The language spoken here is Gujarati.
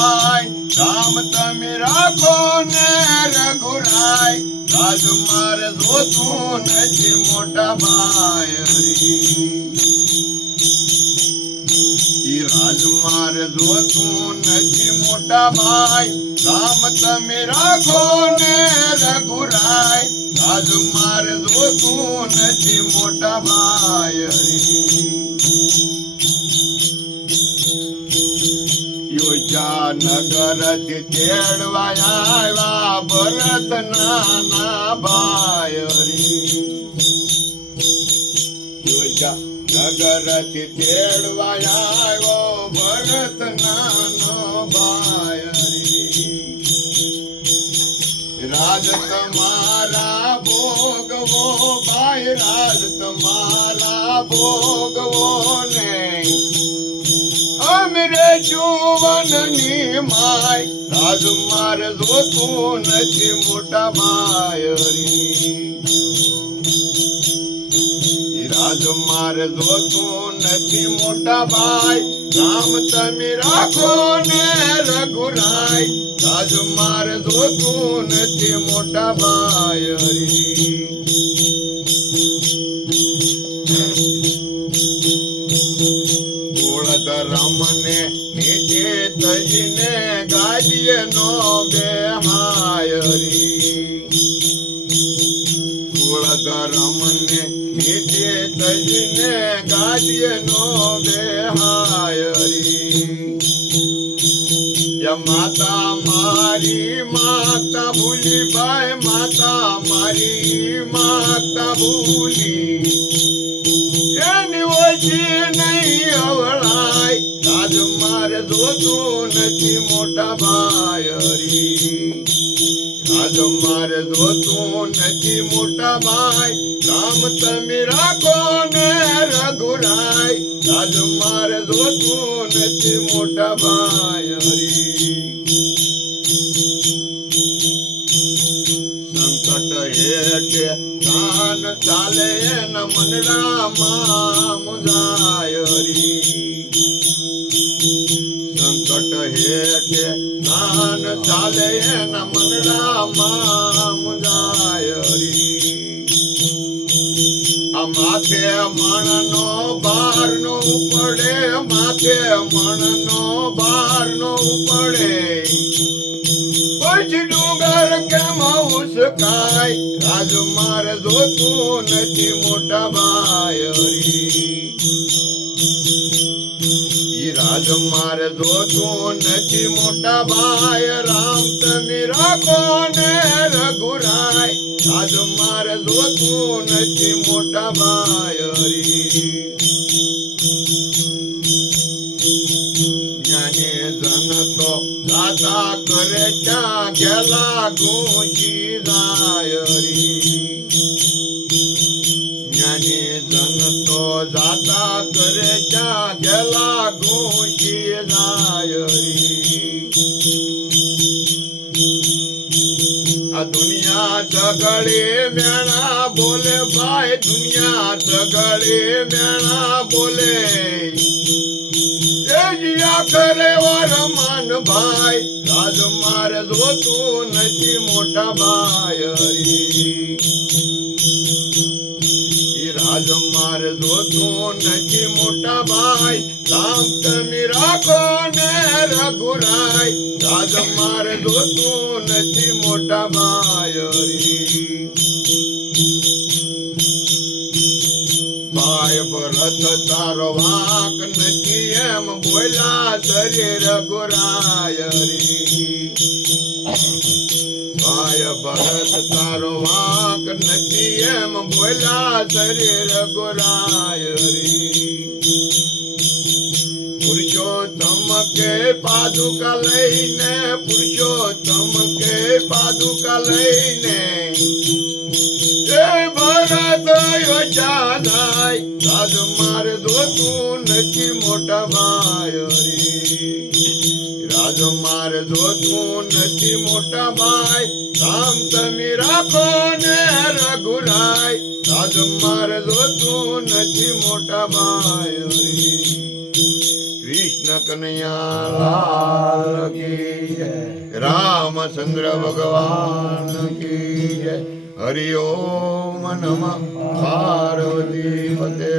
ભાઈ રામ તમે રાખો ને રઘુરાય રાજ મારે જોતું નથી મોટા ભાઈ ઈ રાજ મારે જોતું નથી મોટા ભાઈ રામ તમે રાખો ને રઘુરાય રાજ મારે જોતું નથી મોટા ભાઈ યોજા નગર થી તેડવા આવ્યા ભરત નાના ભાઈ યોજા નગર થી તેડવા આવ્યો ભરત નાનો ભાઈ રાજ તમારા ભોગવો ભાઈ રાજ તમારા ભોગવો ને અમરે જુવનની માય રાજ મારે જોતું નથી મોટા ભાઈ રાજ મારે જોતું નથી મોટા ભાઈ રામ તમે રાખો ને રઘુરાય રાજ મારે જોતું નથી મોટા ભાઈ રમને નીચે તજીને ગાડીએ નો બેહાય રમને નીચે તજીને ગાડીએ નો બેહાય માતા મારી માતા ભૂલી ભાઈ માતા મારી માતા ભૂલી એની ઓછી નહીં અવળાય રાજ મારે જોતું નથી મોટા ભાઈ રાજ મારે જોતું નથી મોટા ભાઈ રામ તમે રાખો ને રઘુરાય રાજ મારે જોતું નથી મોટા ભાઈ સંકટ હેઠે કાન ચાલે ન મનડામાં મુજાય સંકટ હેઠે કાન ચાલે ન મનડામાં મુજાય આ માથે મણનો ભાર નો ઉપડે માથે મણનો ભાર નો ઉપડે પછી ડુંગર કેમ ઉસકાય રાજ મારે જોતું નથી મોટા ભાઈ રાજ મારે જોતું નથી મોટા ભાઈ રામ તમે રાખો ને રઘુરાય રાજ મારે જોતું નથી મોટા ભાઈ જ્ઞાને જન તો ગાતા કરે ક્યાં ગેલા ગુંજી જાય જ્ઞાને જન તો જાતા કરે ક્યાં ગેલા ગુંજી જાય આ દુનિયા સગળે મેણા બોલે ભાઈ દુનિયા સગળે મેણા બોલે કરે વરમાન ભાઈ રાજ મારે જોતું નથી મોટા ભાઈ રાજ મારે જોતું નથી મોટા ભાઈ રામ તમે રાખો ને રઘુરાય રાજ મારે જોતું નથી મોટા ભાઈ ભાઈ ભરત તારો વાંક નથી એમ બોલ્યા શરીર રઘુરાય ભાઈ ભરત તારો વાંક નથી એમ બોલ્યા શરીર રઘુરાય પુરુષોત્તમ કે પાદુકા લઈને પુરુષોત્તમ કે પાદુકા લઈને ભરત યોજાનાય રાજ મારે જોતું નથી મોટા ભાઈ રાજ મારે જોતું નથી મોટા ભાઈ રામ તમે રાખો ને રઘુરાય રાજ મારે જોતું નથી મોટા ભાઈ કૃષ્ણ કનૈયા લાલ કી જય. રામચંદ્ર ભગવાન કી જય. હરિ ઓમ નમઃ પાર્વતી પતે.